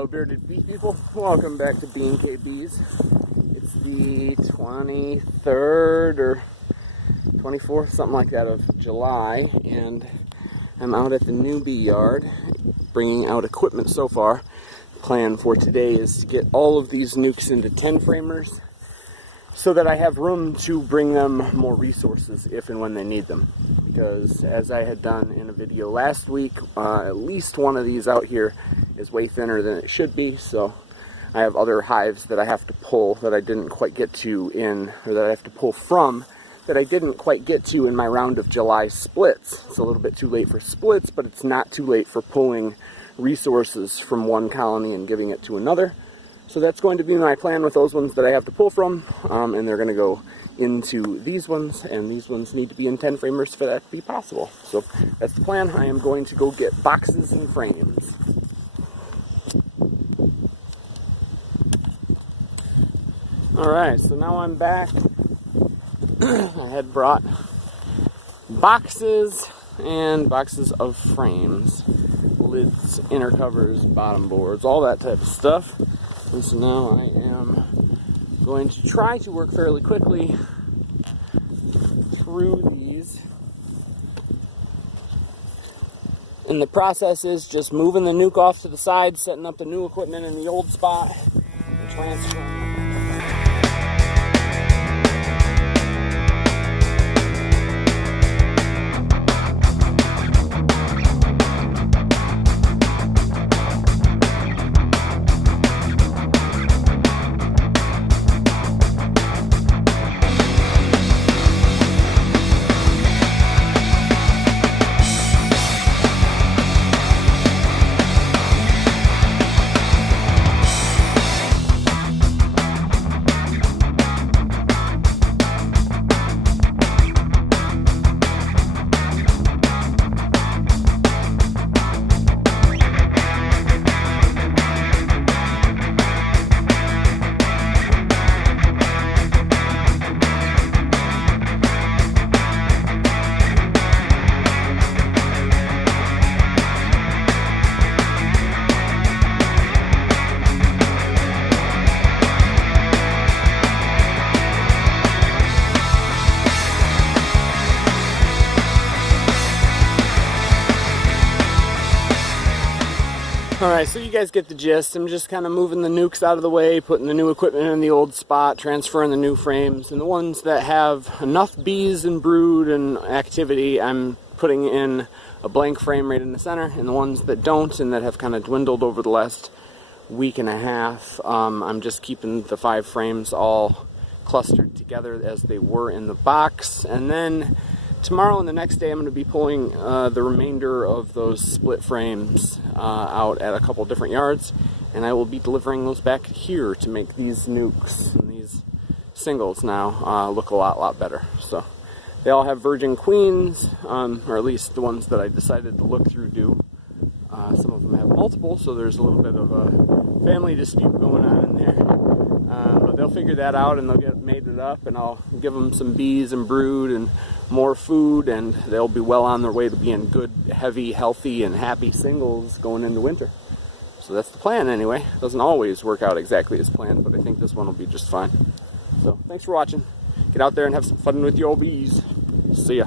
Hello bearded bee people, welcome back to Bees. It's the 23rd or 24th, something like that, of July, and I'm out at the new bee yard bringing out equipment so far. Plan for today is to get all of these Nucs into 10 framers so that I have room to bring them more resources if and when they need them. Because as I had done in a video last week, at least one of these out here is way thinner than it should be, so I have other hives that I have to pull that I didn't quite get to that I have to pull from that I didn't quite get to in my round of July splits. It's a little bit too late for splits, but it's not too late for pulling resources from one colony and giving it to another. So that's going to be my plan with those ones that I have to pull from, and they're going to go into these ones, and these ones need to be in 10 framers for that to be possible. So that's the plan. I am going to go get boxes and frames. Alright, so now I'm back. I had brought boxes and boxes of frames, lids, inner covers, bottom boards, all that type of stuff. And so now I am going to try to work fairly quickly through these. And the process is just moving the nuke off to the side, setting up the new equipment in the old spot, and transferring. Alright, so you guys get the gist. I'm just kind of moving the Nucs out of the way, putting the new equipment in the old spot, transferring the new frames, and the ones that have enough bees and brood and activity, I'm putting in a blank frame right in the center, and the ones that don't and that have kind of dwindled over the last week and a half, I'm just keeping the 5 frames all clustered together as they were in the box. And then tomorrow and the next day I'm going to be pulling the remainder of those split frames out at a couple different yards, and I will be delivering those back here to make these Nucs and these singles now look a lot better. So they all have virgin queens, or at least the ones that I decided to look through do. Some of them have multiple, so there's a little bit of a family dispute going on in there. But they'll figure that out and they'll get mated up, and I'll give them some bees and brood and more food, and they'll be well on their way to being good, heavy, healthy, and happy singles going into winter. So that's the plan anyway. It doesn't always work out exactly as planned, but I think this one will be just fine. So thanks for watching. Get out there and have some fun with your bees. See ya.